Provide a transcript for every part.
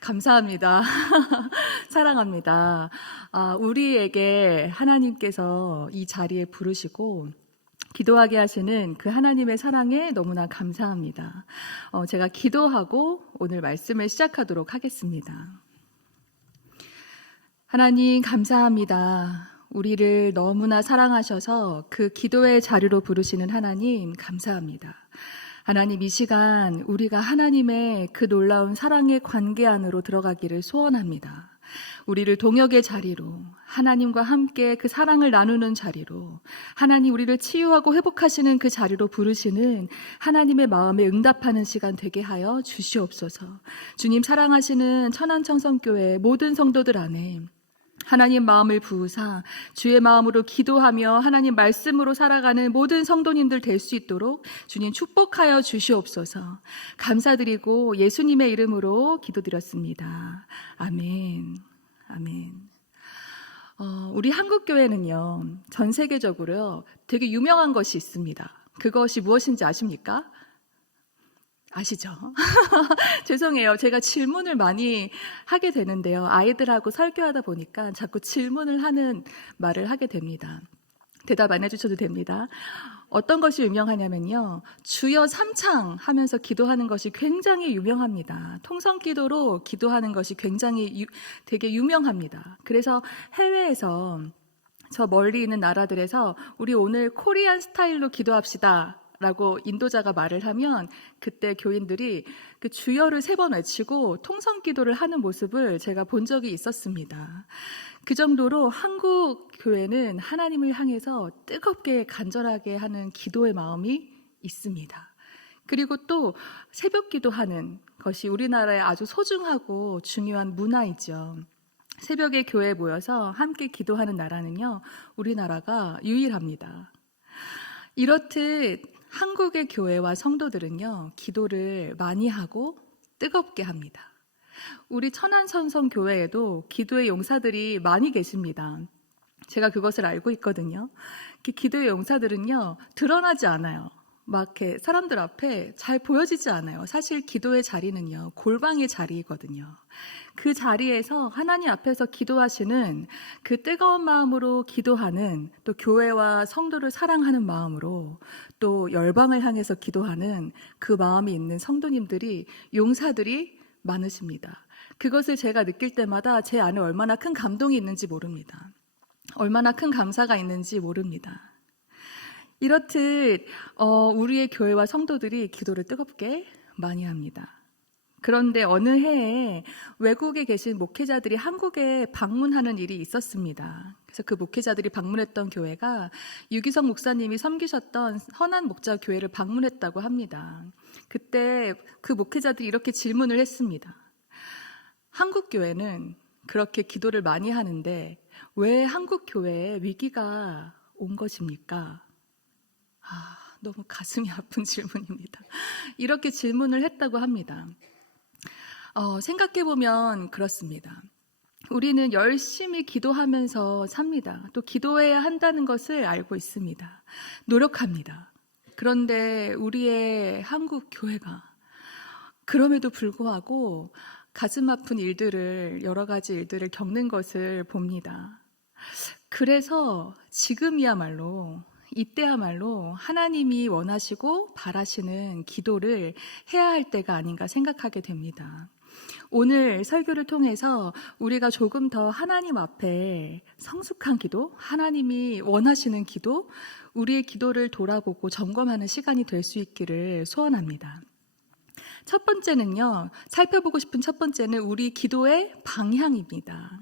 감사합니다. 사랑합니다. 우리에게 하나님께서 이 자리에 부르시고 기도하게 하시는 그 하나님의 사랑에 너무나 감사합니다. 제가 기도하고 오늘 말씀을 시작하도록 하겠습니다. 하나님 감사합니다. 우리를 너무나 사랑하셔서 그 기도의 자리로 부르시는 하나님 감사합니다. 하나님, 이 시간 우리가 하나님의 그 놀라운 사랑의 관계 안으로 들어가기를 소원합니다. 우리를 동역의 자리로, 하나님과 함께 그 사랑을 나누는 자리로, 하나님 우리를 치유하고 회복하시는 그 자리로 부르시는 하나님의 마음에 응답하는 시간 되게 하여 주시옵소서. 주님 사랑하시는 천안청성교회 모든 성도들 안에 하나님 마음을 부으사 주의 마음으로 기도하며 하나님 말씀으로 살아가는 모든 성도님들 될 수 있도록 주님 축복하여 주시옵소서. 감사드리고 예수님의 이름으로 기도드렸습니다. 아멘. 아멘. 우리 한국교회는요, 전 세계적으로 되게 유명한 것이 있습니다. 그것이 무엇인지 아십니까? 아시죠? 죄송해요. 제가 질문을 많이 하게 되는데요. 아이들하고 설교하다 보니까 자꾸 질문을 하는 말을 하게 됩니다. 대답 안 해주셔도 됩니다. 어떤 것이 유명하냐면요, 주여 삼창 하면서 기도하는 것이 굉장히 유명합니다. 통성기도로 기도하는 것이 굉장히 되게 유명합니다. 그래서 해외에서 저 멀리 있는 나라들에서 우리 오늘 코리안 스타일로 기도합시다 라고 인도자가 말을 하면 그때 교인들이 그 주여를 3번 외치고 통성기도를 하는 모습을 제가 본 적이 있었습니다. 그 정도로 한국 교회는 하나님을 향해서 뜨겁게 간절하게 하는 기도의 마음이 있습니다. 그리고 또 새벽 기도하는 것이 우리나라의 아주 소중하고 중요한 문화이죠. 새벽에 교회에 모여서 함께 기도하는 나라는요, 우리나라가 유일합니다. 이렇듯 한국의 교회와 성도들은요, 기도를 많이 하고 뜨겁게 합니다. 우리 천안선성교회에도 기도의 용사들이 많이 계십니다. 제가 그것을 알고 있거든요. 기도의 용사들은요, 드러나지 않아요. 막 이렇게 사람들 앞에 잘 보여지지 않아요. 사실 기도의 자리는요, 골방의 자리이거든요. 그 자리에서 하나님 앞에서 기도하시는 그 뜨거운 마음으로 기도하는, 또 교회와 성도를 사랑하는 마음으로 또 열방을 향해서 기도하는 그 마음이 있는 성도님들이, 용사들이 많으십니다. 그것을 제가 느낄 때마다 제 안에 얼마나 큰 감동이 있는지 모릅니다. 얼마나 큰 감사가 있는지 모릅니다. 이렇듯 우리의 교회와 성도들이 기도를 뜨겁게 많이 합니다. 그런데 어느 해에 외국에 계신 목회자들이 한국에 방문하는 일이 있었습니다. 그래서 그 목회자들이 방문했던 교회가 유기성 목사님이 섬기셨던 헌안 목자 교회를 방문했다고 합니다. 그때 그 목회자들이 이렇게 질문을 했습니다. 한국 교회는 그렇게 기도를 많이 하는데 왜 한국 교회에 위기가 온 것입니까? 너무 가슴이 아픈 질문입니다. 이렇게 질문을 했다고 합니다. 생각해보면 그렇습니다. 우리는 열심히 기도하면서 삽니다. 또 기도해야 한다는 것을 알고 있습니다. 노력합니다. 그런데 우리의 한국 교회가 그럼에도 불구하고 가슴 아픈 일들을, 여러 가지 일들을 겪는 것을 봅니다. 그래서 지금이야말로, 이때야말로 하나님이 원하시고 바라시는 기도를 해야 할 때가 아닌가 생각하게 됩니다. 오늘 설교를 통해서 우리가 조금 더 하나님 앞에 성숙한 기도, 하나님이 원하시는 기도, 우리의 기도를 돌아보고 점검하는 시간이 될 수 있기를 소원합니다. 첫 번째는요, 살펴보고 싶은 첫 번째는 우리 기도의 방향입니다.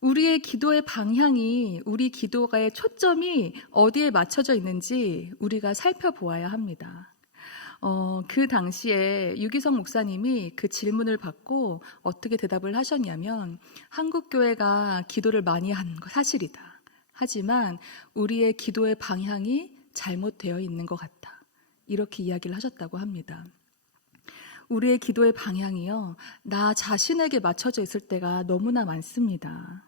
우리의 기도의 방향이, 우리 기도의 초점이 어디에 맞춰져 있는지 우리가 살펴보아야 합니다. 그 당시에 유기성 목사님이 그 질문을 받고 어떻게 대답을 하셨냐면, 한국교회가 기도를 많이 한 거 사실이다. 하지만 우리의 기도의 방향이 잘못되어 있는 것 같다. 이렇게 이야기를 하셨다고 합니다. 우리의 기도의 방향이요, 나 자신에게 맞춰져 있을 때가 너무나 많습니다.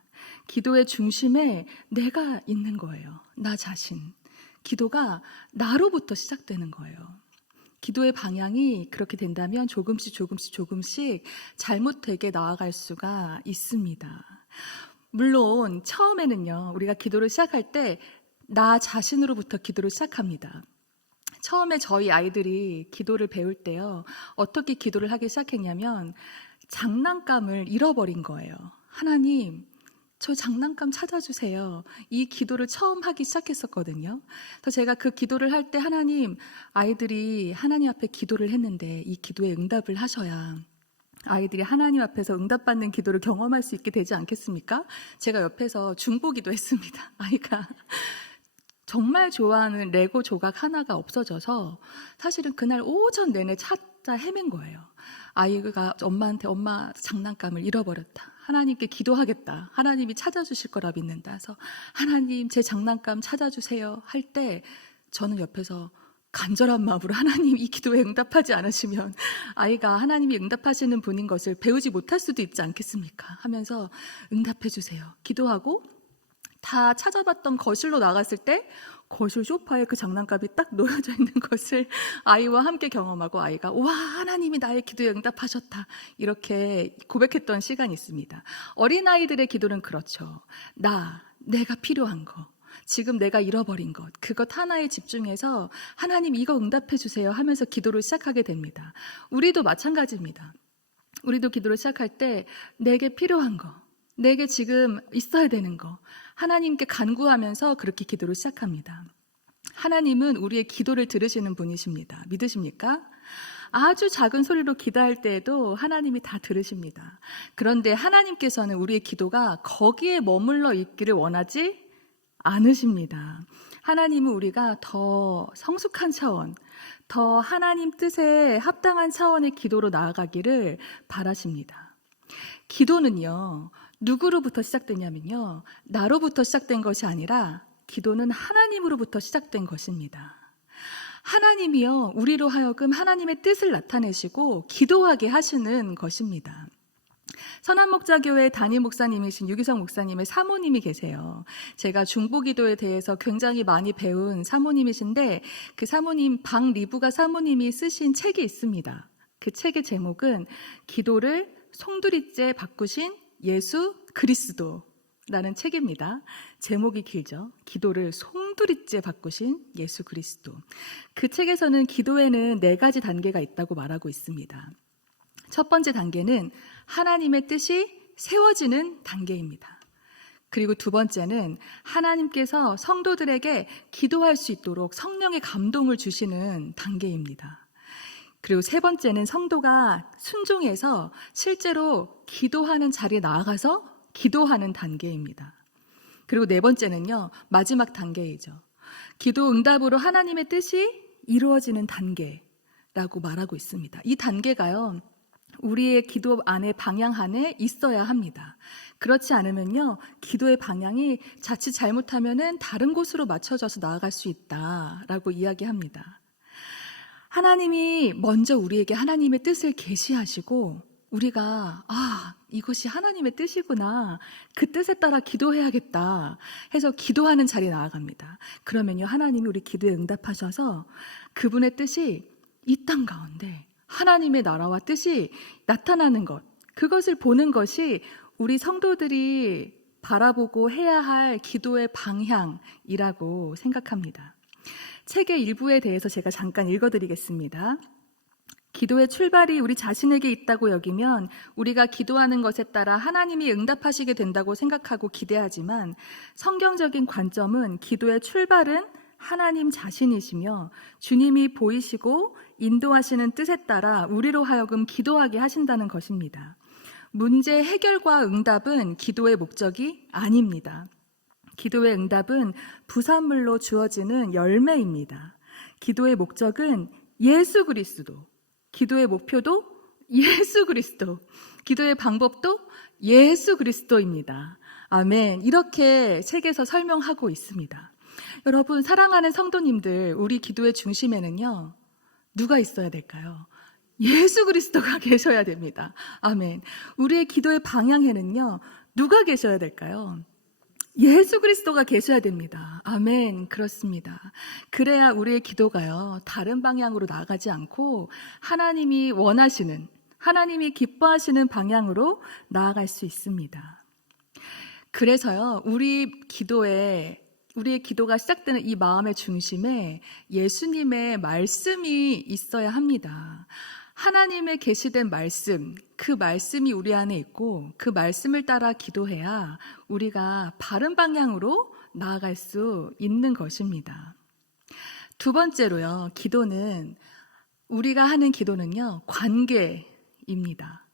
기도의 중심에 내가 있는 거예요. 나 자신. 기도가 나로부터 시작되는 거예요. 기도의 방향이 그렇게 된다면 조금씩 잘못되게 나아갈 수가 있습니다. 물론 처음에는요, 우리가 기도를 시작할 때 나 자신으로부터 기도를 시작합니다. 처음에 저희 아이들이 기도를 배울 때요, 어떻게 기도를 하기 시작했냐면 장난감을 잃어버린 거예요. 하나님, 저 장난감 찾아주세요. 이 기도를 처음 하기 시작했었거든요. 그래서 제가 그 기도를 할 때 하나님, 아이들이 하나님 앞에 기도를 했는데 이 기도에 응답을 하셔야 아이들이 하나님 앞에서 응답받는 기도를 경험할 수 있게 되지 않겠습니까? 제가 옆에서 중보기도 했습니다. 아이가 정말 좋아하는 레고 조각 하나가 없어져서 사실은 그날 오전 내내 찾아 헤맨 거예요. 아이가 엄마한테 엄마 장난감을 잃어버렸다. 하나님께 기도하겠다. 하나님이 찾아주실 거라 믿는다. 그래서 하나님 제 장난감 찾아주세요 할 때 저는 옆에서 간절한 마음으로 하나님 이 기도에 응답하지 않으시면 아이가 하나님이 응답하시는 분인 것을 배우지 못할 수도 있지 않겠습니까? 하면서 응답해 주세요. 기도하고 다 찾아봤던 거실로 나갔을 때 거실 소파에 그 장난감이 딱 놓여져 있는 것을 아이와 함께 경험하고 아이가 와 하나님이 나의 기도에 응답하셨다 이렇게 고백했던 시간이 있습니다. 어린아이들의 기도는 그렇죠. 내가 필요한 거, 지금 내가 잃어버린 것, 그것 하나에 집중해서 하나님 이거 응답해 주세요 하면서 기도를 시작하게 됩니다. 우리도 마찬가지입니다. 우리도 기도를 시작할 때 내게 필요한 거, 내게 지금 있어야 되는 거 하나님께 간구하면서 그렇게 기도를 시작합니다. 하나님은 우리의 기도를 들으시는 분이십니다. 믿으십니까? 아주 작은 소리로 기도할 때에도 하나님이 다 들으십니다. 그런데 하나님께서는 우리의 기도가 거기에 머물러 있기를 원하지 않으십니다. 하나님은 우리가 더 성숙한 차원, 더 하나님 뜻에 합당한 차원의 기도로 나아가기를 바라십니다. 기도는요, 누구로부터 시작되냐면요, 나로부터 시작된 것이 아니라 기도는 하나님으로부터 시작된 것입니다. 하나님이요, 우리로 하여금 하나님의 뜻을 나타내시고 기도하게 하시는 것입니다. 선한목자교회 담임 목사님이신 유기성 목사님의 사모님이 계세요. 제가 중보기도에 대해서 굉장히 많이 배운 사모님이신데 그 사모님 박리부가 사모님이 쓰신 책이 있습니다. 그 책의 제목은 기도를 송두리째 바꾸신 예수 그리스도라는 책입니다. 제목이 길죠. 기도를 송두리째 바꾸신 예수 그리스도. 그 책에서는 기도에는 4가지 단계가 있다고 말하고 있습니다. 첫 번째 단계는 하나님의 뜻이 세워지는 단계입니다. 그리고 두 번째는 하나님께서 성도들에게 기도할 수 있도록 성령의 감동을 주시는 단계입니다. 그리고 세 번째는 성도가 순종해서 실제로 기도하는 자리에 나아가서 기도하는 단계입니다. 그리고 네 번째는요, 마지막 단계이죠. 기도 응답으로 하나님의 뜻이 이루어지는 단계라고 말하고 있습니다. 이 단계가요, 우리의 기도 안에 방향 안에 있어야 합니다. 그렇지 않으면요, 기도의 방향이 자칫 잘못하면은 다른 곳으로 맞춰져서 나아갈 수 있다라고 이야기합니다. 하나님이 먼저 우리에게 하나님의 뜻을 계시하시고 우리가 이것이 하나님의 뜻이구나, 그 뜻에 따라 기도해야겠다 해서 기도하는 자리에 나아갑니다. 그러면요, 하나님이 우리 기도에 응답하셔서 그분의 뜻이 이 땅 가운데 하나님의 나라와 뜻이 나타나는 것, 그것을 보는 것이 우리 성도들이 바라보고 해야 할 기도의 방향이라고 생각합니다. 책의 일부에 대해서 제가 잠깐 읽어드리겠습니다. 기도의 출발이 우리 자신에게 있다고 여기면 우리가 기도하는 것에 따라 하나님이 응답하시게 된다고 생각하고 기대하지만 성경적인 관점은 기도의 출발은 하나님 자신이시며 주님이 보이시고 인도하시는 뜻에 따라 우리로 하여금 기도하게 하신다는 것입니다. 문제 해결과 응답은 기도의 목적이 아닙니다. 기도의 응답은 부산물로 주어지는 열매입니다. 기도의 목적은 예수 그리스도, 기도의 목표도 예수 그리스도, 기도의 방법도 예수 그리스도입니다. 아멘. 이렇게 책에서 설명하고 있습니다. 여러분, 사랑하는 성도님들, 우리 기도의 중심에는요, 누가 있어야 될까요? 예수 그리스도가 계셔야 됩니다. 아멘. 우리의 기도의 방향에는요, 누가 계셔야 될까요? 예수 그리스도가 계셔야 됩니다. 아멘. 그렇습니다. 그래야 우리의 기도가요, 다른 방향으로 나가지 않고 하나님이 원하시는, 하나님이 기뻐하시는 방향으로 나아갈 수 있습니다. 그래서요, 우리의 기도가 시작되는 이 마음의 중심에 예수님의 말씀이 있어야 합니다. 하나님의 계시된 말씀, 그 말씀이 우리 안에 있고 그 말씀을 따라 기도해야 우리가 바른 방향으로 나아갈 수 있는 것입니다. 두 번째로요, 우리가 하는 기도는요, 관계입니다.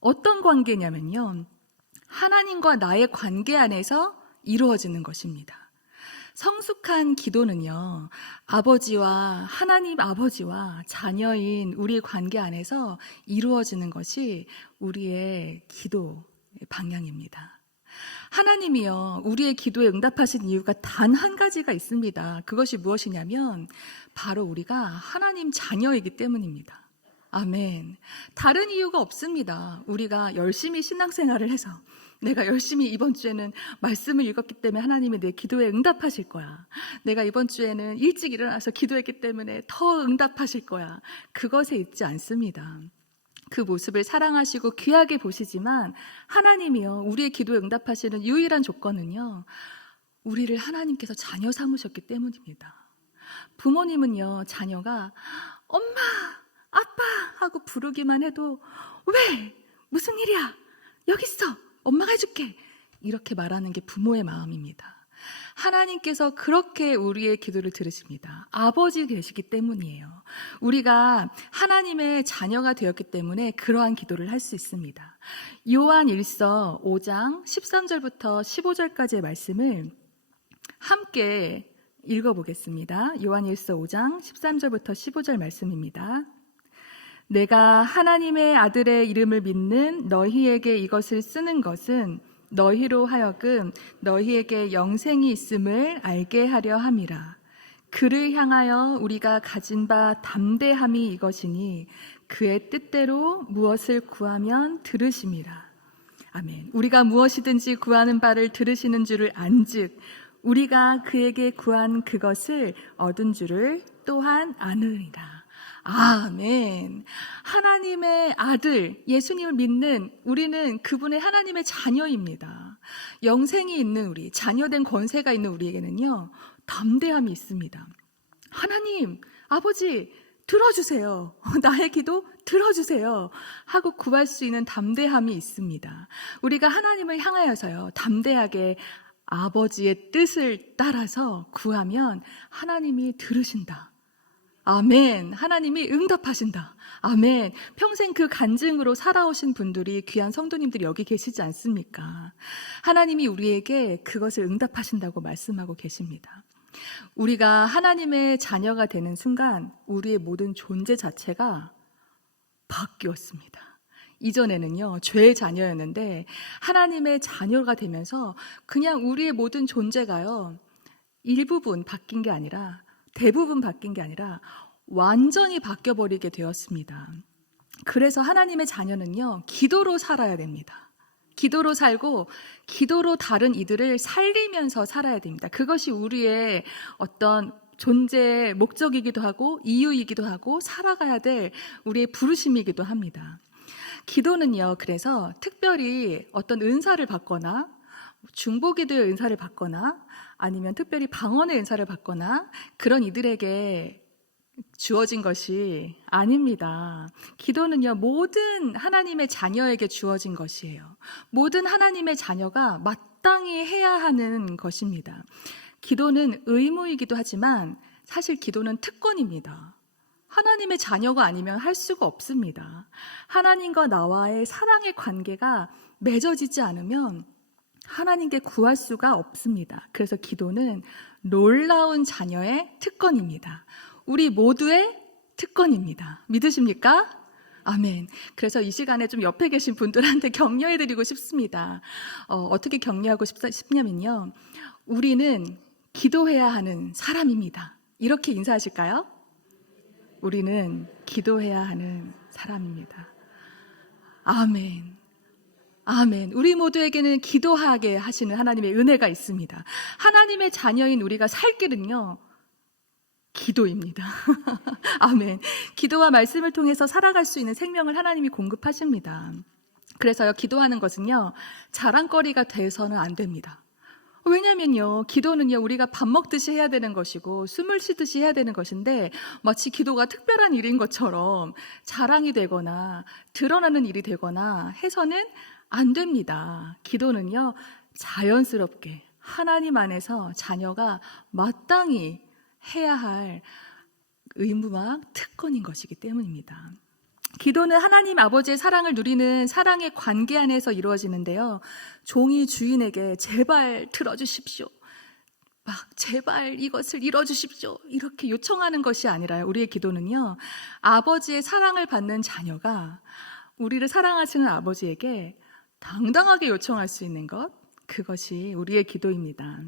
어떤 관계냐면요, 하나님과 나의 관계 안에서 이루어지는 것입니다. 성숙한 기도는요, 하나님 아버지와 자녀인 우리의 관계 안에서 이루어지는 것이 우리의 기도 방향입니다. 하나님이요, 우리의 기도에 응답하신 이유가 단 한 가지가 있습니다. 그것이 무엇이냐면 바로 우리가 하나님 자녀이기 때문입니다. 아멘. 다른 이유가 없습니다. 우리가 열심히 신앙생활을 해서, 내가 열심히 이번 주에는 말씀을 읽었기 때문에 하나님이 내 기도에 응답하실 거야. 내가 이번 주에는 일찍 일어나서 기도했기 때문에 더 응답하실 거야. 그것에 있지 않습니다. 그 모습을 사랑하시고 귀하게 보시지만 하나님이요, 우리의 기도에 응답하시는 유일한 조건은요, 우리를 하나님께서 자녀 삼으셨기 때문입니다. 부모님은요, 자녀가 엄마, 아빠 하고 부르기만 해도 왜? 무슨 일이야? 여기 있어. 엄마가 해줄게. 이렇게 말하는 게 부모의 마음입니다. 하나님께서 그렇게 우리의 기도를 들으십니다. 아버지 되시기 때문이에요. 우리가 하나님의 자녀가 되었기 때문에 그러한 기도를 할 수 있습니다. 요한 1서 5장 13절부터 15절까지의 말씀을 함께 읽어보겠습니다. 요한 1서 5장 13절부터 15절 말씀입니다. 내가 하나님의 아들의 이름을 믿는 너희에게 이것을 쓰는 것은 너희로 하여금 너희에게 영생이 있음을 알게 하려 함이라. 그를 향하여 우리가 가진 바 담대함이 이것이니 그의 뜻대로 무엇을 구하면 들으심이라. 아멘. 우리가 무엇이든지 구하는 바를 들으시는 줄을 안즉 우리가 그에게 구한 그것을 얻은 줄을 또한 아느니라. 아멘. 하나님의 아들, 예수님을 믿는 우리는 그분의 하나님의 자녀입니다. 영생이 있는 우리, 자녀된 권세가 있는 우리에게는요, 담대함이 있습니다. 하나님, 아버지, 들어주세요. 나의 기도 들어주세요. 하고 구할 수 있는 담대함이 있습니다. 우리가 하나님을 향하여서요, 담대하게 아버지의 뜻을 따라서 구하면 하나님이 들으신다. 아멘. 하나님이 응답하신다. 아멘. 평생 그 간증으로 살아오신 분들이, 귀한 성도님들이 여기 계시지 않습니까? 하나님이 우리에게 그것을 응답하신다고 말씀하고 계십니다. 우리가 하나님의 자녀가 되는 순간 우리의 모든 존재 자체가 바뀌었습니다. 이전에는요, 죄의 자녀였는데 하나님의 자녀가 되면서 그냥 우리의 모든 존재가요, 일부분 바뀐 게 아니라, 대부분 바뀐 게 아니라 완전히 바뀌어버리게 되었습니다. 그래서 하나님의 자녀는요, 기도로 살아야 됩니다. 기도로 살고 기도로 다른 이들을 살리면서 살아야 됩니다. 그것이 우리의 어떤 존재의 목적이기도 하고 이유이기도 하고 살아가야 될 우리의 부르심이기도 합니다. 기도는요, 그래서 특별히 어떤 은사를 받거나 중보기도의 은사를 받거나 아니면 특별히 방언의 은사를 받거나 그런 이들에게 주어진 것이 아닙니다. 기도는요, 모든 하나님의 자녀에게 주어진 것이에요. 모든 하나님의 자녀가 마땅히 해야 하는 것입니다. 기도는 의무이기도 하지만 사실 기도는 특권입니다. 하나님의 자녀가 아니면 할 수가 없습니다. 하나님과 나와의 사랑의 관계가 맺어지지 않으면 하나님께 구할 수가 없습니다. 그래서 기도는 놀라운 자녀의 특권입니다. 우리 모두의 특권입니다. 믿으십니까? 아멘. 그래서 이 시간에 좀 옆에 계신 분들한테 격려해드리고 싶습니다. 어떻게 격려하고 싶냐면요, 우리는 기도해야 하는 사람입니다. 이렇게 인사하실까요? 우리는 기도해야 하는 사람입니다. 아멘. 아멘. 우리 모두에게는 기도하게 하시는 하나님의 은혜가 있습니다. 하나님의 자녀인 우리가 살 길은요, 기도입니다. 아멘. 기도와 말씀을 통해서 살아갈 수 있는 생명을 하나님이 공급하십니다. 그래서요, 기도하는 것은요, 자랑거리가 돼서는 안 됩니다. 왜냐면요, 기도는요, 우리가 밥 먹듯이 해야 되는 것이고 숨을 쉬듯이 해야 되는 것인데, 마치 기도가 특별한 일인 것처럼 자랑이 되거나 드러나는 일이 되거나 해서는 안 됩니다. 기도는요, 자연스럽게 하나님 안에서 자녀가 마땅히 해야 할 의무와 특권인 것이기 때문입니다. 기도는 하나님 아버지의 사랑을 누리는 사랑의 관계 안에서 이루어지는데요, 종이 주인에게 제발 들어주십시오, 막 제발 이것을 이뤄주십시오, 이렇게 요청하는 것이 아니라요, 우리의 기도는요, 아버지의 사랑을 받는 자녀가 우리를 사랑하시는 아버지에게 당당하게 요청할 수 있는 것, 그것이 우리의 기도입니다.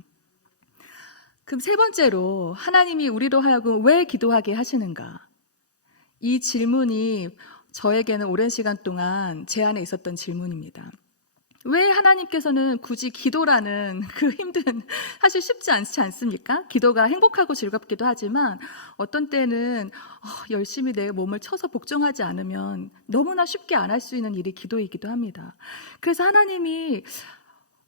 그럼 세 번째로, 하나님이 우리로 하여금 왜 기도하게 하시는가? 이 질문이 저에게는 오랜 시간 동안 제 안에 있었던 질문입니다. 왜 하나님께서는 굳이 기도라는 그 힘든, 사실 쉽지 않지 않습니까? 기도가 행복하고 즐겁기도 하지만 어떤 때는 열심히 내 몸을 쳐서 복종하지 않으면 너무나 쉽게 안 할 수 있는 일이 기도이기도 합니다. 그래서 하나님이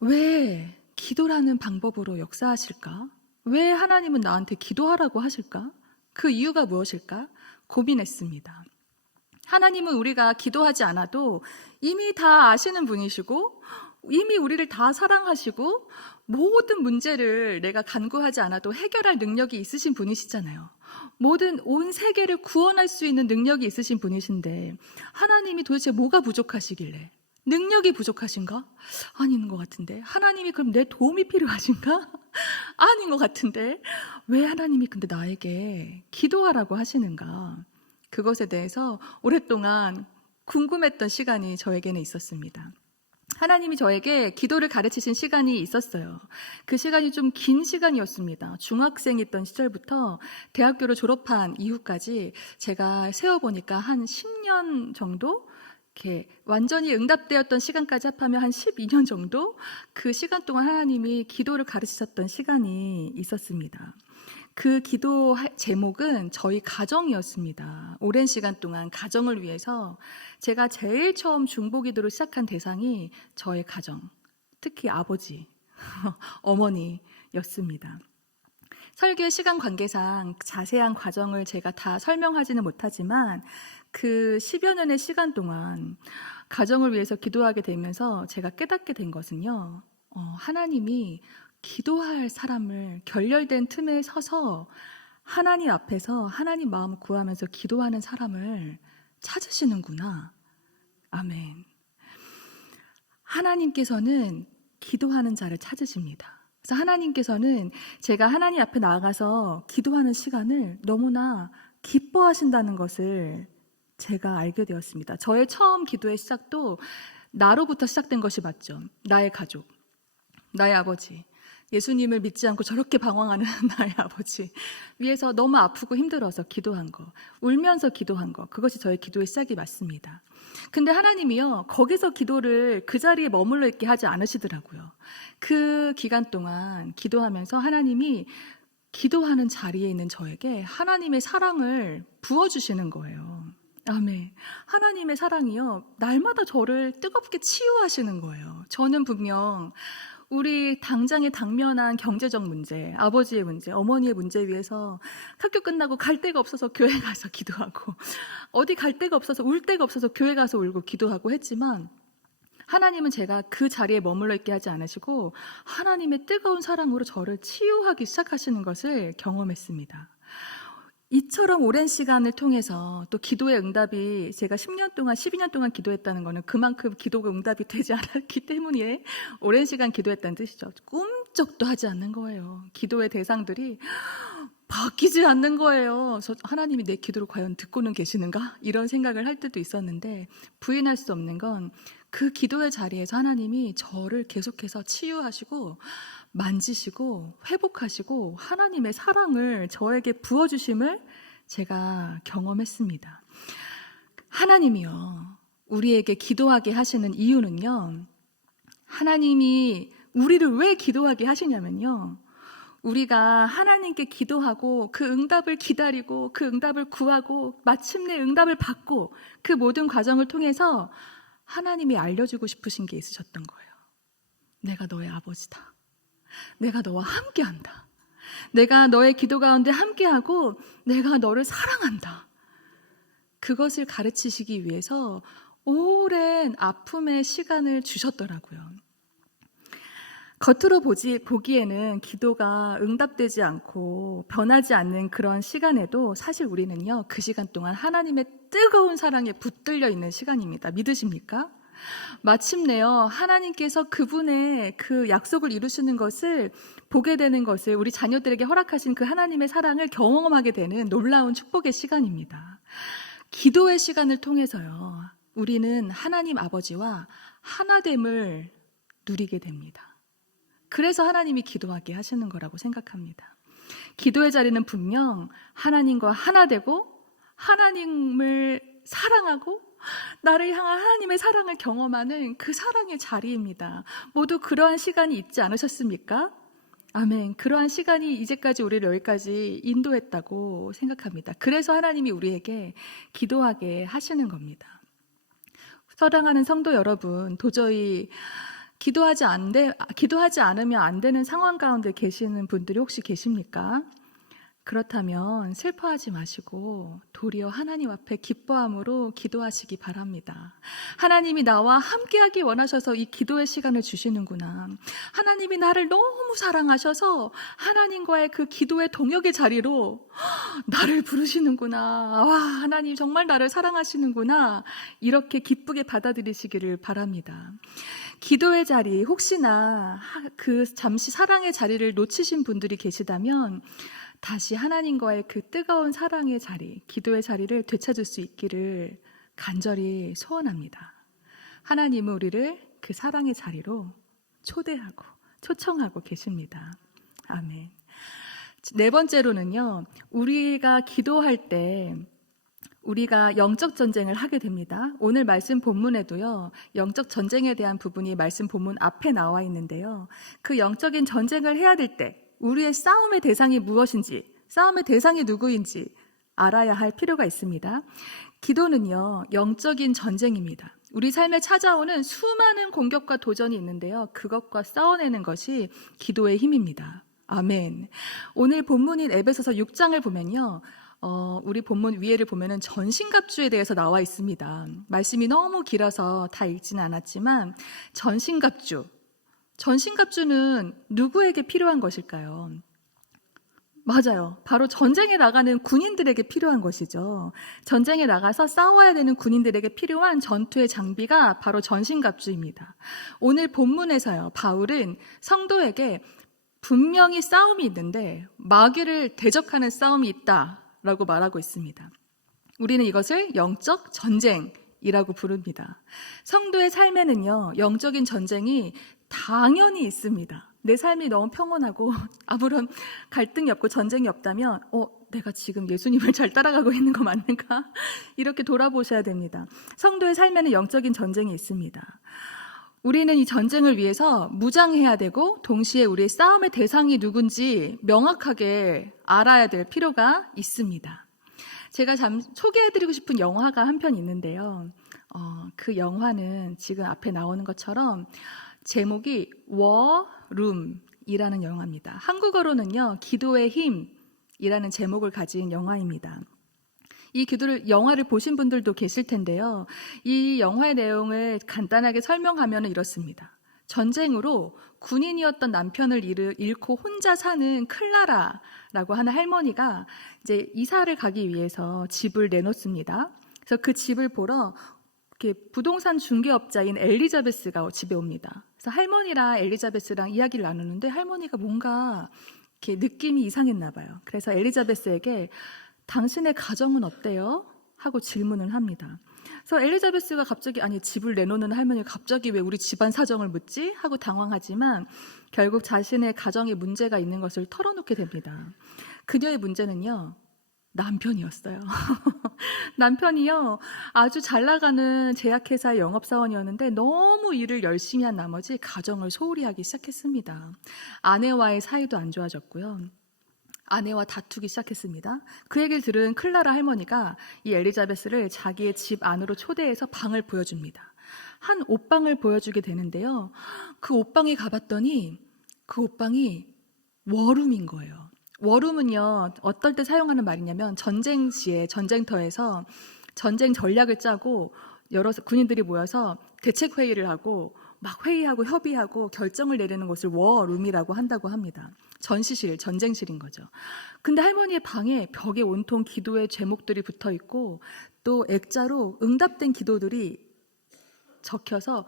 왜 기도라는 방법으로 역사하실까? 왜 하나님은 나한테 기도하라고 하실까? 그 이유가 무엇일까? 고민했습니다. 하나님은 우리가 기도하지 않아도 이미 다 아시는 분이시고 이미 우리를 다 사랑하시고 모든 문제를 내가 간구하지 않아도 해결할 능력이 있으신 분이시잖아요. 모든 온 세계를 구원할 수 있는 능력이 있으신 분이신데 하나님이 도대체 뭐가 부족하시길래? 능력이 부족하신가? 아닌 것 같은데. 하나님이 그럼 내 도움이 필요하신가? 아닌 것 같은데. 왜 하나님이 근데 나에게 기도하라고 하시는가? 그것에 대해서 오랫동안 궁금했던 시간이 저에게는 있었습니다. 하나님이 저에게 기도를 가르치신 시간이 있었어요. 그 시간이 좀 긴 시간이었습니다. 중학생이던 시절부터 대학교를 졸업한 이후까지 제가 세어보니까 한 10년 정도? 이렇게 완전히 응답되었던 시간까지 합하면 한 12년 정도? 그 시간 동안 하나님이 기도를 가르치셨던 시간이 있었습니다. 그 기도 제목은 저희 가정이었습니다. 오랜 시간 동안 가정을 위해서 제가 제일 처음 중보기도를 시작한 대상이 저의 가정, 특히 아버지, 어머니였습니다. 설교의 시간 관계상 자세한 과정을 제가 다 설명하지는 못하지만 그 10여 년의 시간 동안 가정을 위해서 기도하게 되면서 제가 깨닫게 된 것은요, 하나님이 기도할 사람을 결렬된 틈에 서서 하나님 앞에서 하나님 마음을 구하면서 기도하는 사람을 찾으시는구나. 아멘. 하나님께서는 기도하는 자를 찾으십니다. 그래서 하나님께서는 제가 하나님 앞에 나아가서 기도하는 시간을 너무나 기뻐하신다는 것을 제가 알게 되었습니다. 저의 처음 기도의 시작도 나로부터 시작된 것이 맞죠. 나의 가족, 나의 아버지, 예수님을 믿지 않고 저렇게 방황하는 나의 아버지 위해서 너무 아프고 힘들어서 기도한 거, 울면서 기도한 거, 그것이 저의 기도의 시작이 맞습니다. 근데 하나님이요, 거기서 기도를 그 자리에 머물러 있게 하지 않으시더라고요. 그 기간 동안 기도하면서 하나님이 기도하는 자리에 있는 저에게 하나님의 사랑을 부어주시는 거예요. 아멘. 하나님의 사랑이요, 날마다 저를 뜨겁게 치유하시는 거예요. 저는 분명 우리 당장에 당면한 경제적 문제, 아버지의 문제, 어머니의 문제 위해서 학교 끝나고 갈 데가 없어서 교회 가서 기도하고 어디 갈 데가 없어서 울 데가 없어서 교회 가서 울고 기도하고 했지만 하나님은 제가 그 자리에 머물러 있게 하지 않으시고 하나님의 뜨거운 사랑으로 저를 치유하기 시작하시는 것을 경험했습니다. 이처럼 오랜 시간을 통해서 또 기도의 응답이 제가 10년 동안, 12년 동안 기도했다는 것은 그만큼 기도가 응답이 되지 않았기 때문에 오랜 시간 기도했다는 뜻이죠. 꿈쩍도 하지 않는 거예요. 기도의 대상들이 바뀌지 않는 거예요. 그래서 하나님이 내 기도를 과연 듣고는 계시는가? 이런 생각을 할 때도 있었는데 부인할 수 없는 건 그 기도의 자리에서 하나님이 저를 계속해서 치유하시고 만지시고 회복하시고 하나님의 사랑을 저에게 부어주심을 제가 경험했습니다. 하나님이요, 우리에게 기도하게 하시는 이유는요, 하나님이 우리를 왜 기도하게 하시냐면요, 우리가 하나님께 기도하고 그 응답을 기다리고 그 응답을 구하고 마침내 응답을 받고 그 모든 과정을 통해서 하나님이 알려주고 싶으신 게 있으셨던 거예요. 내가 너의 아버지다. 내가 너와 함께한다. 내가 너의 기도 가운데 함께하고 내가 너를 사랑한다. 그것을 가르치시기 위해서 오랜 아픔의 시간을 주셨더라고요. 겉으로 보기에는 기도가 응답되지 않고 변하지 않는 그런 시간에도 사실 우리는요, 그 시간 동안 하나님의 뜨거운 사랑에 붙들려 있는 시간입니다. 믿으십니까? 마침내요, 하나님께서 그분의 그 약속을 이루시는 것을 보게 되는 것을, 우리 자녀들에게 허락하신 그 하나님의 사랑을 경험하게 되는 놀라운 축복의 시간입니다. 기도의 시간을 통해서요, 우리는 하나님 아버지와 하나됨을 누리게 됩니다. 그래서 하나님이 기도하게 하시는 거라고 생각합니다. 기도의 자리는 분명 하나님과 하나 되고 하나님을 사랑하고 나를 향한 하나님의 사랑을 경험하는 그 사랑의 자리입니다. 모두 그러한 시간이 있지 않으셨습니까? 아멘. 그러한 시간이 이제까지 우리를 여기까지 인도했다고 생각합니다. 그래서 하나님이 우리에게 기도하게 하시는 겁니다. 사랑하는 성도 여러분, 도저히 기도하지 않으면 안 되는 상황 가운데 계시는 분들이 혹시 계십니까? 그렇다면 슬퍼하지 마시고 도리어 하나님 앞에 기뻐함으로 기도하시기 바랍니다. 하나님이 나와 함께하기 원하셔서 이 기도의 시간을 주시는구나. 하나님이 나를 너무 사랑하셔서 하나님과의 그 기도의 동역의 자리로 나를 부르시는구나. 와, 하나님 정말 나를 사랑하시는구나. 이렇게 기쁘게 받아들이시기를 바랍니다. 기도의 자리, 혹시나 그 잠시 사랑의 자리를 놓치신 분들이 계시다면 다시 하나님과의 그 뜨거운 사랑의 자리, 기도의 자리를 되찾을 수 있기를 간절히 소원합니다. 하나님은 우리를 그 사랑의 자리로 초대하고 초청하고 계십니다. 아멘. 네 번째로는요, 우리가 기도할 때 우리가 영적 전쟁을 하게 됩니다. 오늘 말씀 본문에도요, 영적 전쟁에 대한 부분이 말씀 본문 앞에 나와 있는데요, 그 영적인 전쟁을 해야 될 때 우리의 싸움의 대상이 무엇인지, 싸움의 대상이 누구인지 알아야 할 필요가 있습니다. 기도는요, 영적인 전쟁입니다. 우리 삶에 찾아오는 수많은 공격과 도전이 있는데요, 그것과 싸워내는 것이 기도의 힘입니다. 아멘. 오늘 본문인 에베소서 6장을 보면요, 우리 본문 위에를 보면은 전신갑주에 대해서 나와 있습니다. 말씀이 너무 길어서 다 읽지는 않았지만 전신갑주는 누구에게 필요한 것일까요? 맞아요. 바로 전쟁에 나가는 군인들에게 필요한 것이죠. 전쟁에 나가서 싸워야 되는 군인들에게 필요한 전투의 장비가 바로 전신갑주입니다. 오늘 본문에서요, 바울은 성도에게 분명히 싸움이 있는데 마귀를 대적하는 싸움이 있다라고 말하고 있습니다. 우리는 이것을 영적 전쟁이라고 부릅니다. 성도의 삶에는요, 영적인 전쟁이 당연히 있습니다. 내 삶이 너무 평온하고 아무런 갈등이 없고 전쟁이 없다면 내가 지금 예수님을 잘 따라가고 있는 거 맞는가? 이렇게 돌아보셔야 됩니다. 성도의 삶에는 영적인 전쟁이 있습니다. 우리는 이 전쟁을 위해서 무장해야 되고 동시에 우리의 싸움의 대상이 누군지 명확하게 알아야 될 필요가 있습니다. 제가 소개해드리고 싶은 영화가 한 편 있는데요, 그 영화는 지금 앞에 나오는 것처럼 제목이 워룸이라는 영화입니다. 한국어로는요, 기도의 힘이라는 제목을 가진 영화입니다. 이 영화를 보신 분들도 계실 텐데요, 이 영화의 내용을 간단하게 설명하면 이렇습니다. 전쟁으로 군인이었던 남편을 잃고 혼자 사는 클라라라고 하는 할머니가 이제 이사를 가기 위해서 집을 내놓습니다. 그래서 그 집을 보러 부동산 중개업자인 엘리자베스가 집에 옵니다. 그래서 할머니랑 엘리자베스랑 이야기를 나누는데 할머니가 뭔가 이렇게 느낌이 이상했나 봐요. 그래서 엘리자베스에게 당신의 가정은 어때요? 하고 질문을 합니다. 그래서 엘리자베스가 갑자기 집을 내놓는 할머니가 갑자기 왜 우리 집안 사정을 묻지? 하고 당황하지만 결국 자신의 가정에 문제가 있는 것을 털어놓게 됩니다. 그녀의 문제는요, 남편이었어요. 남편이요, 아주 잘 나가는 제약회사의 영업사원이었는데 너무 일을 열심히 한 나머지 가정을 소홀히 하기 시작했습니다. 아내와의 사이도 안 좋아졌고요. 아내와 다투기 시작했습니다. 그 얘기를 들은 클라라 할머니가 이 엘리자베스를 자기의 집 안으로 초대해서 방을 보여줍니다. 한 옷방을 보여주게 되는데요. 그 옷방에 가봤더니 그 옷방이 워룸인 거예요. 워룸은요, 어떨 때 사용하는 말이냐면 전쟁 시에 전쟁터에서 전쟁 전략을 짜고 여러 군인들이 모여서 대책 회의를 하고 막 회의하고 협의하고 결정을 내리는 곳을 워룸이라고 한다고 합니다. 전시실, 전쟁실인 거죠. 근데 할머니의 방에 벽에 온통 기도의 제목들이 붙어 있고 또 액자로 응답된 기도들이 적혀서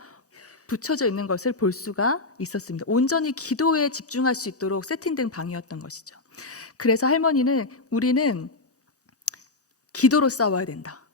붙여져 있는 것을 볼 수가 있었습니다. 온전히 기도에 집중할 수 있도록 세팅된 방이었던 것이죠. 그래서 할머니는 우리는 기도로 싸워야 된다.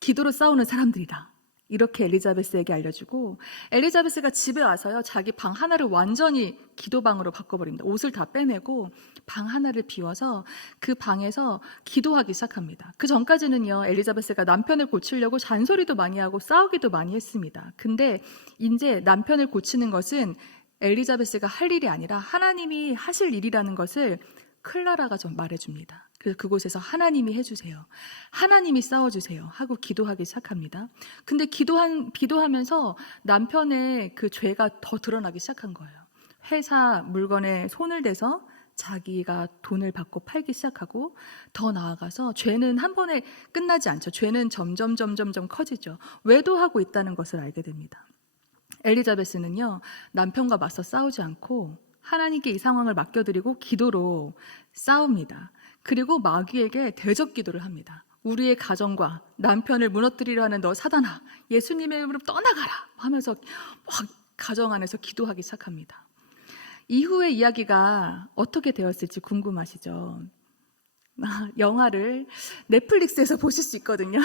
기도로 싸우는 사람들이다. 이렇게 엘리자베스에게 알려주고 엘리자베스가 집에 와서요, 자기 방 하나를 완전히 기도방으로 바꿔버립니다. 옷을 다 빼내고 방 하나를 비워서 그 방에서 기도하기 시작합니다. 그 전까지는요, 엘리자베스가 남편을 고치려고 잔소리도 많이 하고 싸우기도 많이 했습니다. 근데 이제 남편을 고치는 것은 엘리자베스가 할 일이 아니라 하나님이 하실 일이라는 것을 클라라가 좀 말해줍니다. 그래서 그곳에서 하나님이 해주세요. 하나님이 싸워주세요. 하고 기도하기 시작합니다. 근데 기도하면서 남편의 그 죄가 더 드러나기 시작한 거예요. 회사 물건에 손을 대서 자기가 돈을 받고 팔기 시작하고 더 나아가서 죄는 한 번에 끝나지 않죠. 죄는 점점 커지죠. 외도하고 있다는 것을 알게 됩니다. 엘리자베스는요, 남편과 맞서 싸우지 않고 하나님께 이 상황을 맡겨드리고 기도로 싸웁니다. 그리고 마귀에게 대적 기도를 합니다. 우리의 가정과 남편을 무너뜨리려 하는 너 사단아, 예수님의 이름으로 떠나가라 하면서 막 가정 안에서 기도하기 시작합니다. 이후의 이야기가 어떻게 되었을지 궁금하시죠? 영화를 넷플릭스에서 보실 수 있거든요.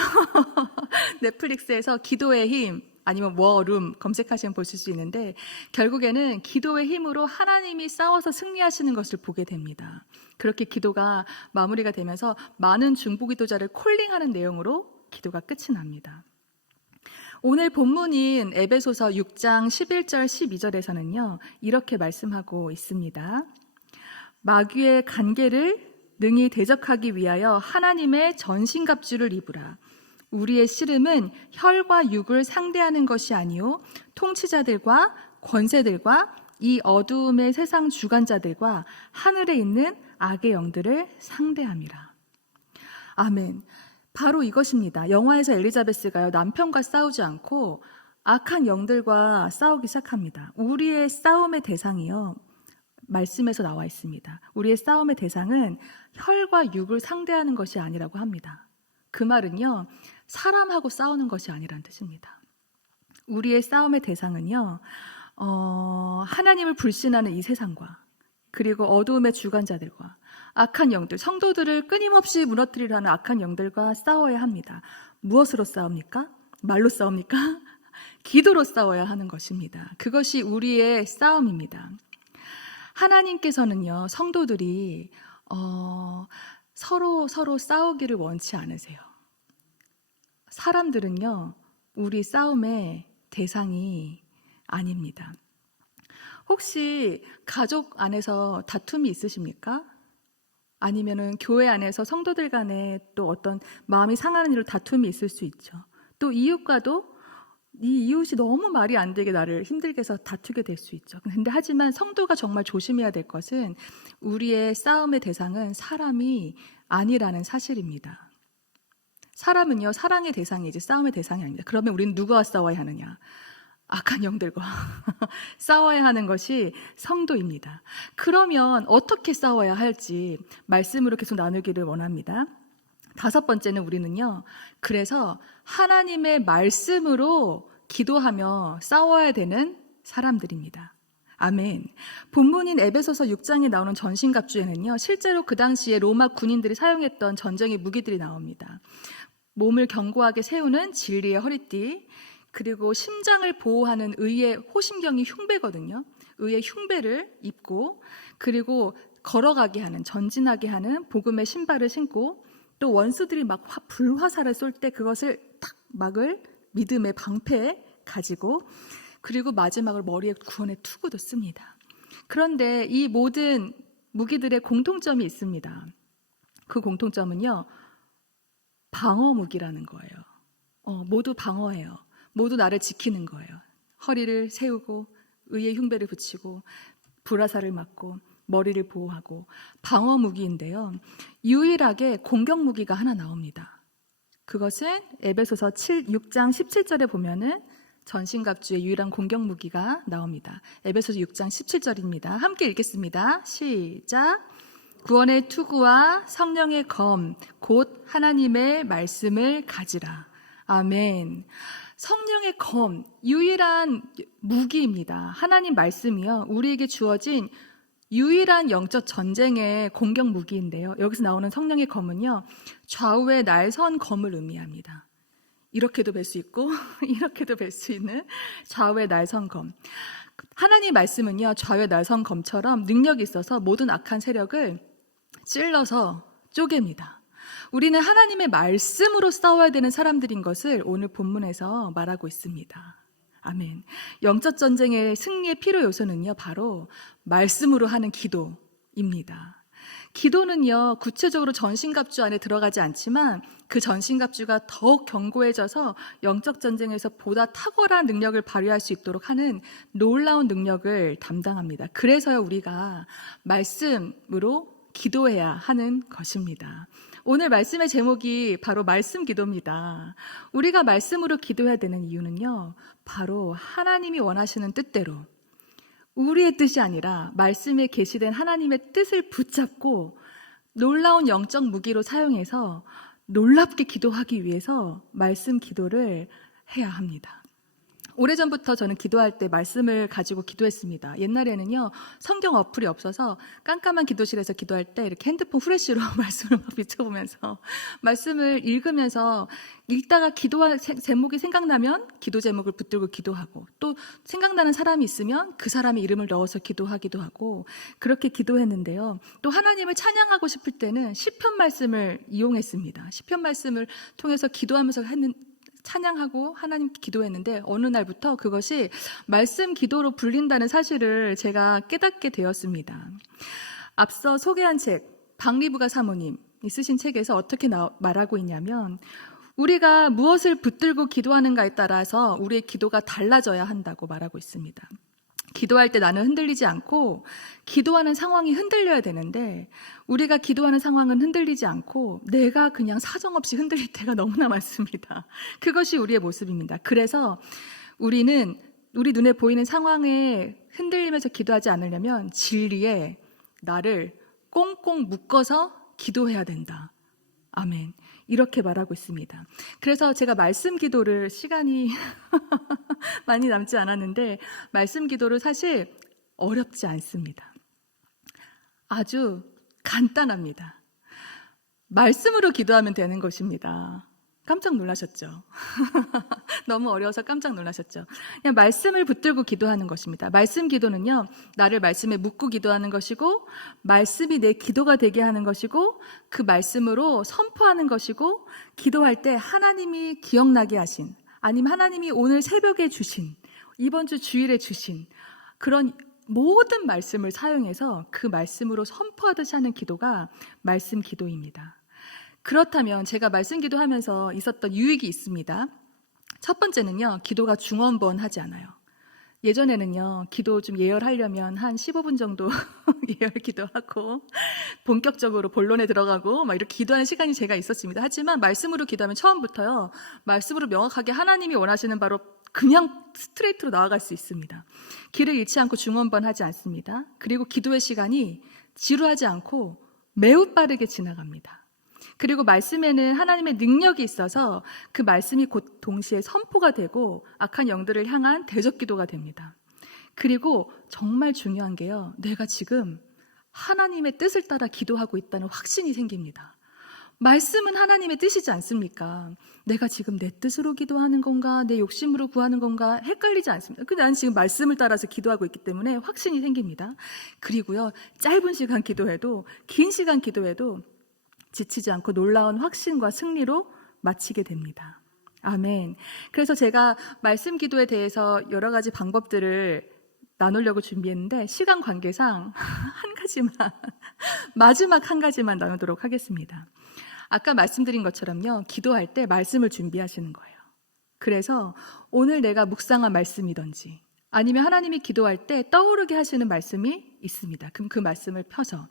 넷플릭스에서 기도의 힘 아니면 워룸 검색하시면 보실 수 있는데, 결국에는 기도의 힘으로 하나님이 싸워서 승리하시는 것을 보게 됩니다. 그렇게 기도가 마무리가 되면서 많은 중보기도자를 콜링하는 내용으로 기도가 끝이 납니다. 오늘 본문인 에베소서 6장 11절 12절에서는요 이렇게 말씀하고 있습니다. 마귀의 간계를 능히 대적하기 위하여 하나님의 전신갑주를 입으라. 우리의 씨름은 혈과 육을 상대하는 것이 아니요 통치자들과 권세들과 이 어두움의 세상 주관자들과 하늘에 있는 악의 영들을 상대함이라. 아멘. 바로 이것입니다. 영화에서 엘리자베스가요, 남편과 싸우지 않고 악한 영들과 싸우기 시작합니다. 우리의 싸움의 대상이요, 말씀에서 나와 있습니다. 우리의 싸움의 대상은 혈과 육을 상대하는 것이 아니라고 합니다. 그 말은요, 사람하고 싸우는 것이 아니라는 뜻입니다. 우리의 싸움의 대상은요, 하나님을 불신하는 이 세상과 그리고 어두움의 주관자들과 악한 영들, 성도들을 끊임없이 무너뜨리려 하는 악한 영들과 싸워야 합니다. 무엇으로 싸웁니까? 말로 싸웁니까? 기도로 싸워야 하는 것입니다. 그것이 우리의 싸움입니다. 하나님께서는요, 성도들이 서로 싸우기를 원치 않으세요. 사람들은요, 우리 싸움의 대상이 아닙니다. 혹시 가족 안에서 다툼이 있으십니까? 아니면은 교회 안에서 성도들 간에 또 어떤 마음이 상하는 일로 다툼이 있을 수 있죠. 또 이웃과도 이 이웃이 너무 말이 안 되게 나를 힘들게 해서 다투게 될 수 있죠. 근데 하지만 성도가 정말 조심해야 될 것은 우리의 싸움의 대상은 사람이 아니라는 사실입니다. 사람은요, 사랑의 대상이지 싸움의 대상이 아닙니다. 그러면 우리는 누구와 싸워야 하느냐? 악한 영들과 싸워야 하는 것이 성도입니다. 그러면 어떻게 싸워야 할지 말씀으로 계속 나누기를 원합니다. 5번째는 우리는요, 그래서 하나님의 말씀으로 기도하며 싸워야 되는 사람들입니다. 아멘. 본문인 에베소서 6장에 나오는 전신갑주에는요, 실제로 그 당시에 로마 군인들이 사용했던 전쟁의 무기들이 나옵니다. 몸을 견고하게 세우는 진리의 허리띠, 그리고 심장을 보호하는 의의 호심경이 흉배거든요. 의의 흉배를 입고, 그리고 걸어가게 하는, 전진하게 하는 복음의 신발을 신고, 또 원수들이 막 불화살을 쏠 때 그것을 탁 막을 믿음의 방패 가지고, 그리고 마지막으로 머리에 구원의 투구도 씁니다. 그런데 이 모든 무기들의 공통점이 있습니다. 그 공통점은요, 방어 무기라는 거예요. 모두 방어해요. 모두 나를 지키는 거예요. 허리를 세우고 의의 흉배를 붙이고 불화살을 맞고 머리를 보호하고 방어 무기인데요. 유일하게 공격 무기가 하나 나옵니다. 그것은 에베소서 6장 17절에 보면은 전신갑주의 유일한 공격 무기가 나옵니다. 에베소서 6장 17절입니다. 함께 읽겠습니다. 시작. 구원의 투구와 성령의 검, 곧 하나님의 말씀을 가지라. 아멘. 성령의 검, 유일한 무기입니다. 하나님 말씀이요, 우리에게 주어진 유일한 영적 전쟁의 공격 무기인데요. 여기서 나오는 성령의 검은요, 좌우의 날선 검을 의미합니다. 이렇게도 뵐 수 있고 이렇게도 뵐 수 있는 좌우의 날선 검. 하나님 말씀은요, 좌우의 날선 검처럼 능력이 있어서 모든 악한 세력을 찔러서 쪼갭니다. 우리는 하나님의 말씀으로 싸워야 되는 사람들인 것을 오늘 본문에서 말하고 있습니다. 아멘. 영적 전쟁의 승리의 필요 요소는요, 바로 말씀으로 하는 기도입니다. 기도는요, 구체적으로 전신갑주 안에 들어가지 않지만 그 전신갑주가 더욱 견고해져서 영적 전쟁에서 보다 탁월한 능력을 발휘할 수 있도록 하는 놀라운 능력을 담당합니다. 그래서요, 우리가 말씀으로 기도해야 하는 것입니다. 오늘 말씀의 제목이 바로 말씀 기도입니다. 우리가 말씀으로 기도해야 되는 이유는요, 바로 하나님이 원하시는 뜻대로, 우리의 뜻이 아니라 말씀에 계시된 하나님의 뜻을 붙잡고 놀라운 영적 무기로 사용해서 놀랍게 기도하기 위해서 말씀 기도를 해야 합니다. 오래전부터 저는 기도할 때 말씀을 가지고 기도했습니다. 옛날에는요, 성경 어플이 없어서 깜깜한 기도실에서 기도할 때 이렇게 핸드폰 후레쉬로 말씀을 막 비춰보면서 말씀을 읽으면서 읽다가 기도할 제목이 생각나면 기도 제목을 붙들고 기도하고, 또 생각나는 사람이 있으면 그 사람의 이름을 넣어서 기도하기도 하고 그렇게 기도했는데요. 또 하나님을 찬양하고 싶을 때는 시편 말씀을 이용했습니다. 시편 말씀을 통해서 기도하면서 찬양하고 하나님 기도했는데, 어느 날부터 그것이 말씀 기도로 불린다는 사실을 제가 깨닫게 되었습니다. 앞서 소개한 책, 박리부가 사모님이 쓰신 책에서 어떻게 말하고 있냐면, 우리가 무엇을 붙들고 기도하는가에 따라서 우리의 기도가 달라져야 한다고 말하고 있습니다. 기도할 때 나는 흔들리지 않고 기도하는 상황이 흔들려야 되는데, 우리가 기도하는 상황은 흔들리지 않고 내가 그냥 사정없이 흔들릴 때가 너무나 많습니다. 그것이 우리의 모습입니다. 그래서 우리는 우리 눈에 보이는 상황에 흔들리면서 기도하지 않으려면 진리에 나를 꽁꽁 묶어서 기도해야 된다. 아멘. 이렇게 말하고 있습니다. 그래서 제가 말씀 기도를, 시간이 많이 남지 않았는데 말씀 기도를 사실 어렵지 않습니다. 아주 간단합니다. 말씀으로 기도하면 되는 것입니다. 깜짝 놀라셨죠? 너무 어려워서 깜짝 놀라셨죠? 그냥 말씀을 붙들고 기도하는 것입니다. 말씀 기도는요, 나를 말씀에 묻고 기도하는 것이고, 말씀이 내 기도가 되게 하는 것이고, 그 말씀으로 선포하는 것이고, 기도할 때 하나님이 기억나게 하신, 아니면 하나님이 오늘 새벽에 주신, 이번 주 주일에 주신 그런 모든 말씀을 사용해서 그 말씀으로 선포하듯이 하는 기도가 말씀 기도입니다. 그렇다면 제가 말씀 기도하면서 있었던 유익이 있습니다. 첫 번째는요, 기도가 중언부언하지 않아요. 예전에는요, 기도 좀 예열하려면 한 15분 정도 예열 기도하고 본격적으로 본론에 들어가고 막 이렇게 기도하는 시간이 제가 있었습니다. 하지만 말씀으로 기도하면 처음부터요, 말씀으로 명확하게 하나님이 원하시는 바로 그냥 스트레이트로 나아갈 수 있습니다. 길을 잃지 않고 중언부언하지 않습니다. 그리고 기도의 시간이 지루하지 않고 매우 빠르게 지나갑니다. 그리고 말씀에는 하나님의 능력이 있어서 그 말씀이 곧 동시에 선포가 되고 악한 영들을 향한 대적 기도가 됩니다. 그리고 정말 중요한 게요, 내가 지금 하나님의 뜻을 따라 기도하고 있다는 확신이 생깁니다. 말씀은 하나님의 뜻이지 않습니까? 내가 지금 내 뜻으로 기도하는 건가, 내 욕심으로 구하는 건가 헷갈리지 않습니다. 근데 나는 지금 말씀을 따라서 기도하고 있기 때문에 확신이 생깁니다. 그리고요, 짧은 시간 기도해도, 긴 시간 기도해도 지치지 않고 놀라운 확신과 승리로 마치게 됩니다. 아멘. 그래서 제가 말씀 기도에 대해서 여러 가지 방법들을 나누려고 준비했는데 시간 관계상 한 가지만 마지막 한 가지만 나누도록 하겠습니다. 아까 말씀드린 것처럼요, 기도할 때 말씀을 준비하시는 거예요. 그래서 오늘 내가 묵상한 말씀이든지 아니면 하나님이 기도할 때 떠오르게 하시는 말씀이 있습니다. 그럼 그 말씀을 펴서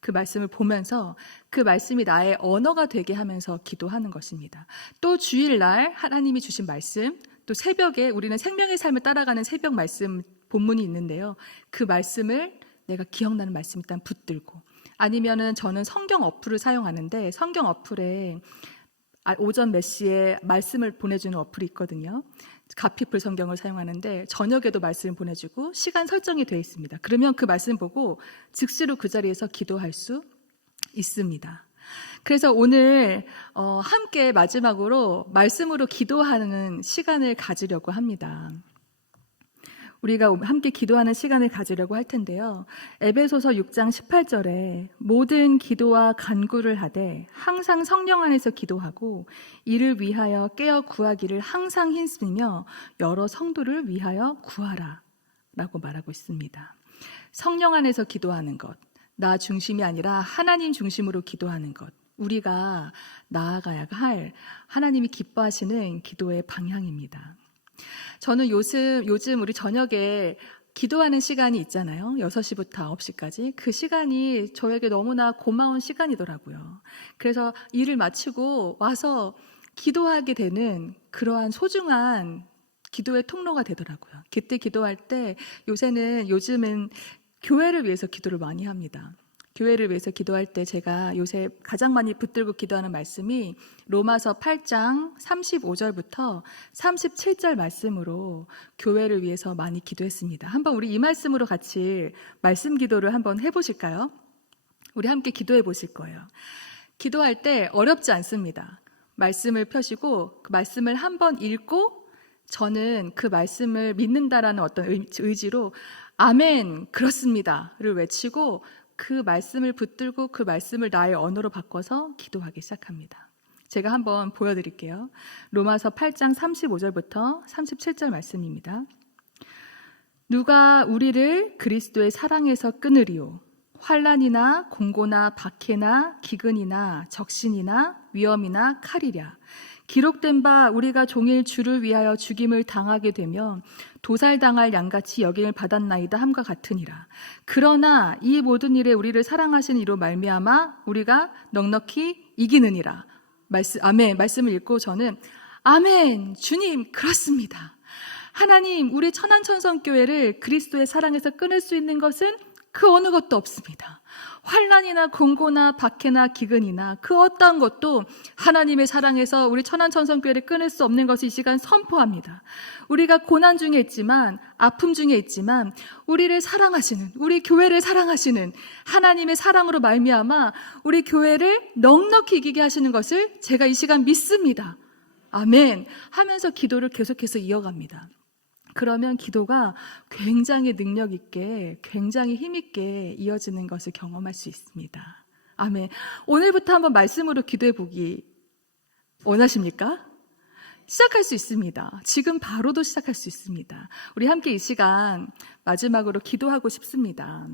그 말씀을 보면서 그 말씀이 나의 언어가 되게 하면서 기도하는 것입니다. 또 주일날 하나님이 주신 말씀, 또 새벽에 우리는 생명의 삶을 따라가는 새벽 말씀 본문이 있는데요. 그 말씀을 내가 기억나는 말씀 일단 붙들고, 아니면은 저는 성경 어플을 사용하는데 성경 어플에 오전 몇 시에 말씀을 보내주는 어플이 있거든요. 가피플 성경을 사용하는데 저녁에도 말씀 보내주고 시간 설정이 되어 있습니다. 그러면 그 말씀 보고 즉시로 그 자리에서 기도할 수 있습니다. 그래서 오늘 함께 마지막으로 말씀으로 기도하는 시간을 가지려고 합니다. 우리가 함께 기도하는 시간을 가지려고 할 텐데요. 에베소서 6장 18절에 모든 기도와 간구를 하되 항상 성령 안에서 기도하고 이를 위하여 깨어 구하기를 항상 힘쓰며 여러 성도를 위하여 구하라 라고 말하고 있습니다. 성령 안에서 기도하는 것, 나 중심이 아니라 하나님 중심으로 기도하는 것, 우리가 나아가야 할 하나님이 기뻐하시는 기도의 방향입니다. 저는 요즘 우리 저녁에 기도하는 시간이 있잖아요. 6시부터 9시까지. 그 시간이 저에게 너무나 고마운 시간이더라고요. 그래서 일을 마치고 와서 기도하게 되는 그러한 소중한 기도의 통로가 되더라고요. 그때 기도할 때 요즘은 교회를 위해서 기도를 많이 합니다. 교회를 위해서 기도할 때 제가 요새 가장 많이 붙들고 기도하는 말씀이 로마서 8장 35절부터 37절 말씀으로 교회를 위해서 많이 기도했습니다. 한번 우리 이 말씀으로 같이 말씀 기도를 한번 해보실까요? 우리 함께 기도해 보실 거예요. 기도할 때 어렵지 않습니다. 말씀을 펴시고 그 말씀을 한번 읽고 저는 그 말씀을 믿는다라는 어떤 의지로 아멘 그렇습니다를 외치고 그 말씀을 붙들고 그 말씀을 나의 언어로 바꿔서 기도하기 시작합니다. 제가 한번 보여드릴게요. 로마서 8장 35절부터 37절 말씀입니다. 누가 우리를 그리스도의 사랑에서 끊으리요? 환난이나 공고나 박해나 기근이나 적신이나 위험이나 칼이랴. 기록된 바 우리가 종일 주를 위하여 죽임을 당하게 되면 도살당할 양같이 여김을 받았나이다 함과 같으니라. 그러나 이 모든 일에 우리를 사랑하시는 이로 말미암아 우리가 넉넉히 이기느니라. 아멘. 말씀을 읽고 저는 아멘. 주님 그렇습니다. 하나님 우리 천안천성교회를 그리스도의 사랑에서 끊을 수 있는 것은 그 어느 것도 없습니다. 환난이나 공고나 박해나 기근이나 그 어떠한 것도 하나님의 사랑에서 우리 천안천성교회를 끊을 수 없는 것을 이 시간 선포합니다. 우리가 고난 중에 있지만 아픔 중에 있지만 우리를 사랑하시는 우리 교회를 사랑하시는 하나님의 사랑으로 말미암아 우리 교회를 넉넉히 이기게 하시는 것을 제가 이 시간 믿습니다. 아멘 하면서 기도를 계속해서 이어갑니다. 그러면 기도가 굉장히 능력 있게, 굉장히 힘 있게 이어지는 것을 경험할 수 있습니다. 아멘. 오늘부터 한번 말씀으로 기도해 보기 원하십니까? 시작할 수 있습니다. 지금 바로도 시작할 수 있습니다. 우리 함께 이 시간 마지막으로 기도하고 싶습니다.